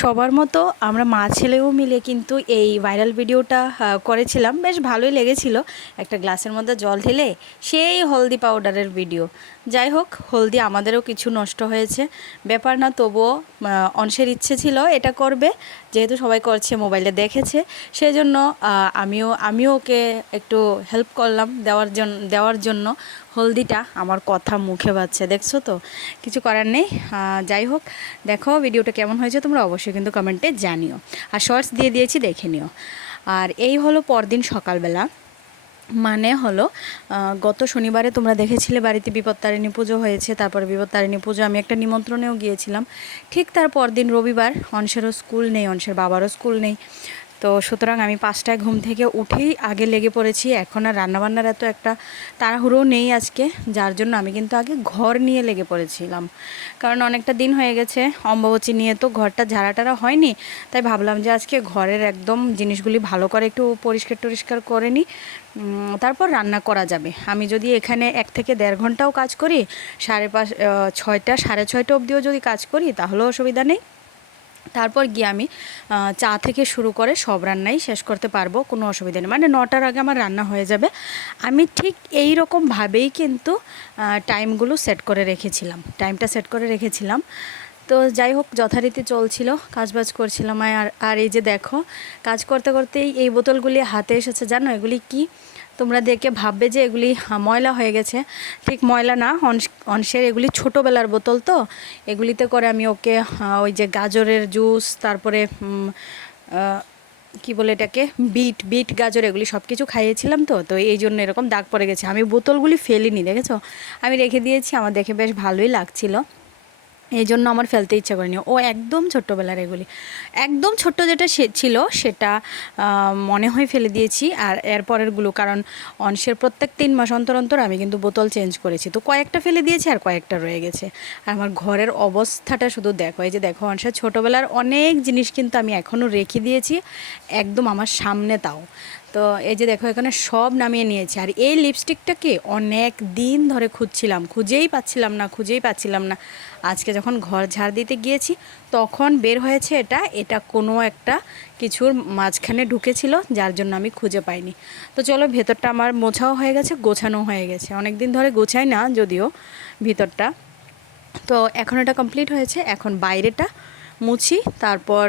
সবার মতো আমরা মা ছেলেও মিলে কিন্তু এই ভাইরাল ভিডিওটা করেছিলাম। বেশ ভালোই লেগেছিল। একটা গ্লাসের মধ্যে জল ঢেলে সেই হলদি পাউডারের ভিডিও। যাই হোক, হলদি আমাদেরও কিছু নষ্ট হয়েছে। ব্যাপার না, তবুও অংশের ইচ্ছে ছিল, এটা করবে। যেহেতু সবাই করছে, মোবাইলে দেখেছে। সেই জন্য আমিও আমিও ওকে একটু হেল্প করলাম দেওয়ার জন্য দেওয়ার জন্য। হলদিটা আমার কথা মুখে বাজছে, দেখছ তো? কিছু করার নেই। যাই হোক, দেখো ভিডিওটা কেমন হয়েছে তোমরা অবশ্যই কিন্তু কমেন্টে জানিও। আর শর্টস দিয়ে দিয়েছি দেখে নিও। আর এই হলো পরদিন সকালবেলা। মানে হলো গত শনিবারে তোমরা দেখেছিলে বাড়িতে বিপত্তারিণী পুজো হয়েছে, তারপরে বিপত্তারিণী পুজো আমি একটা নিমন্ত্রণেও গিয়েছিলাম। ঠিক তার পরদিন রবিবার অংশেরও স্কুল নেই অংশের বাবারও স্কুল নেই। তো সুতরাং আমি পাঁচটায় ঘুম থেকে উঠেই আগে লেগে পড়েছি। এখন আর রান্নাবান্নার এত একটা তাড়াহুড়ো নেই আজকে, যার জন্য আমি কিন্তু আগে ঘর নিয়ে লেগে পড়েছিলাম। কারণ অনেকটা দিন হয়ে গেছে, অম্বাবচী নিয়ে তো ঘরটা ঝাড়াটারা হয়নি, তাই ভাবলাম যে আজকে ঘরের একদম জিনিসগুলি ভালো করে একটু পরিষ্কার টরিষ্কার করে নিই। তারপর রান্না করা যাবে। আমি যদি এখানে এক থেকে দেড় ঘন্টাও কাজ করি, সাড়ে পাঁচ ছয়টা, সাড়ে ছয়টা অবধিও যদি কাজ করি, তাহলেও অসুবিধা নেই। তারপর গিয়ে আমি চা থেকে শুরু করে সব রান্নাই শেষ করতে পারব, কোনো অসুবিধা নেই। মানে নটার আগে আমার রান্না হয়ে যাবে। আমি ঠিক এই রকমভাবেই কিন্তু টাইমগুলো সেট করে রেখেছিলাম, টাইমটা সেট করে রেখেছিলাম। তো যাই হোক, যথারীতি চলছিল, কাজবাজ করছিলাম। আর আর এই যে দেখো, কাজ করতে করতেই এই বোতলগুলি হাতে এসেছে, জানো? এগুলি কি? তোমরা দেখে ভাববে যে এগুলি ময়লা হয়ে গেছে। ঠিক ময়লা না অংশ- অংশের এগুলি ছোটোবেলার বোতল তো। এগুলিতে করে আমি ওকে ওই যে গাজরের জুস, তারপরে কি বলে এটাকে, বিট বিট গাজর এগুলি সব কিছু খাইয়েছিলাম তো। তো এই জন্য এরকম দাগ পড়ে গেছে। আমি বোতলগুলি ফেলিনি, দেখেছ? আমি রেখে দিয়েছি, আমার দেখে বেশ ভালোই লাগছিল। এই জন্য আমার ফেলতে ইচ্ছা করেনি। ও একদম ছোট্টবেলার এগুলি। একদম ছোট্ট যেটা ছিল, সেটা মনে হয় ফেলে দিয়েছি। আর এরপরেরগুলো কারণ অংশের প্রত্যেক তিন মাস অন্তর অন্তর আমি কিন্তু বোতল চেঞ্জ করেছি। তো কয়েকটা ফেলে দিয়েছি আর কয়েকটা রয়ে গেছে। আর আমার ঘরের অবস্থাটা শুধু দেখো, এই যে দেখো অংশের ছোটোবেলার অনেক জিনিস কিন্তু আমি এখনও রেখে দিয়েছি। একদম আমার সামনে তাও। তো এই যে দেখো, এখানে সব নামিয়ে নিয়েছি। আর এই লিপস্টিকটাকে অনেক দিন ধরে খুঁজছিলাম, খুঁজেই পাচ্ছিলাম না, খুঁজেই পাচ্ছিলাম না। আজকে যখন ঘর ঝাড় দিতে গিয়েছি, তখন বের হয়েছে এটা। এটা কোনো একটা কিছুর মাঝখানে ঢুকেছিল, যার জন্য আমি খুঁজে পাইনি। তো চলো, ভেতরটা আমার মোছাও হয়ে গেছে, গোছানো হয়ে গেছে। অনেক দিন ধরে গোছাই না, যদিও ভিতরটা। তো এখন এটা কমপ্লিট হয়েছে। এখন বাইরেটা মুছি, তারপর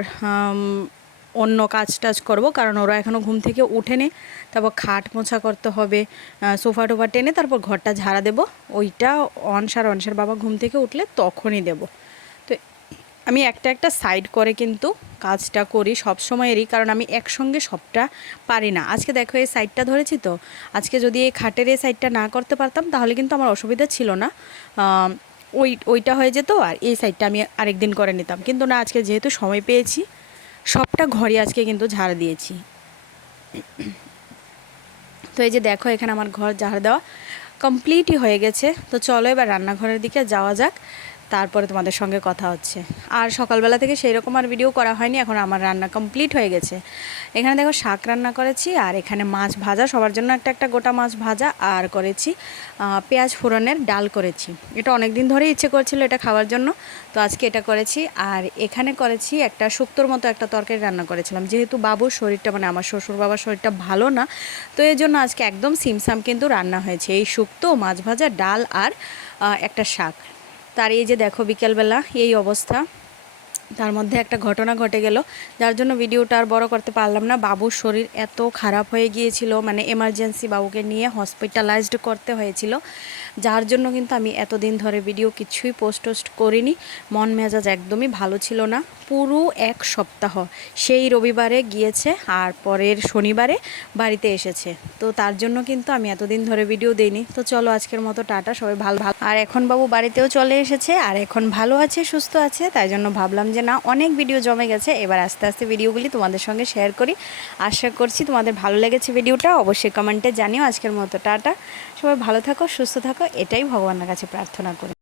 অন্য কাজ টাজ করব, কারণ ওরা এখনও ঘুম থেকে উঠেনি তারপর খাট মোছা করতে হবে সোফা টোফা টেনে তারপর ঘরটা ঝাড়া দেবো। ওইটা অনসার অনসার বাবা ঘুম থেকে উঠলে তখনই দেবো। তো আমি একটা একটা সাইড করে কিন্তু কাজটা করি সব সময়েরই, কারণ আমি একসঙ্গে সবটা পারি না। আজকে দেখো এই সাইডটা ধরেছি তো, আজকে যদি এই খাটের এই সাইডটা না করতে পারতাম, তাহলে কিন্তু আমার অসুবিধা ছিল না। ওই, ওইটা হয়ে যেত আর এই সাইডটা আমি আরেকদিন করে নিতাম। কিন্তু না, আজকে যেহেতু সময় পেয়েছি সবটা ঘরে আজকে কিন্তু ঝাড় দিয়েছি। তো এই যে দেখো, এখানে আমার ঘর ঝাড় দেওয়া কমপ্লিটই হয়ে গেছে। তো চলো এবার রান্নাঘরের দিকে যাওয়া যাক। তারপরে তোমাদের সঙ্গে কথা হচ্ছে। আর সকালবেলা থেকে সেই রকম আর ভিডিও করা হয়নি, এখন আমার রান্না কমপ্লিট হয়ে গেছে। এখানে দেখো শাক রান্না করেছি, আর এখানে মাছ ভাজা, সবার জন্য একটা একটা গোটা মাছ ভাজা, আর করেছি পেঁয়াজ ফোড়নের ডাল করেছি। এটা অনেক দিন ধরেই ইচ্ছে করছিল এটা খাওয়ার জন্য, তো আজকে এটা করেছি, আর এখানে করেছি একটা শুক্তোর মতো একটা তরকারি রান্না করেছিলাম। যেহেতু বাবুর শরীরটা মানে আমার শ্বশুর বাবার শরীরটা ভালো না, তো এই জন্য আজকে একদম সিমসাম কিন্তু রান্না হয়েছে। এই শুক্তো, মাছ ভাজা, ডাল, আর একটা শাক। তার এই যে দেখো বিকেলবেলা, এই অবস্থা। তার মধ্যে একটা ঘটনা ঘটে গেল। যার জন্য ভিডিওটা আর বড় করতে পারলাম না। বাবুর শরীর এত খারাপ হয়ে গিয়েছিল মানে এমার্জেন্সি বাবুকে নিয়ে হসপিটালাইজড করতে হয়েছিল। যার জন্য কিন্তু আমি এতদিন ধরে ভিডিও কিছুই পোস্ট টোস্ট করিনি। মন মেজাজ একদমই ভালো ছিল না। পুরো এক সপ্তাহ। সেই রবিবারে গিয়েছে আর পরের শনিবারে বাড়িতে এসেছে। তো তার জন্য কিন্তু আমি এতদিন ধরে ভিডিও দেইনি। তো চলো আজকের মতো টাটা, সবাই ভালো ভালো। আর এখন বাবু বাড়িতেও চলে এসেছে, আর এখন ভালো আছে, সুস্থ আছে, তাই জন্য ভাবলাম যে না, অনেক ভিডিও জমে গেছে। এবার আস্তে আস্তে ভিডিওগুলি তোমাদের সঙ্গে শেয়ার করি। আশা করছি তোমাদের ভালো লেগেছে ভিডিওটা অবশ্যই কমেন্টে জানিও। আজকের মতো টাটা। সবাই ভালো থাকো, সুস্থ থাকো, এটাই ভগবানের কাছে প্রার্থনা করি।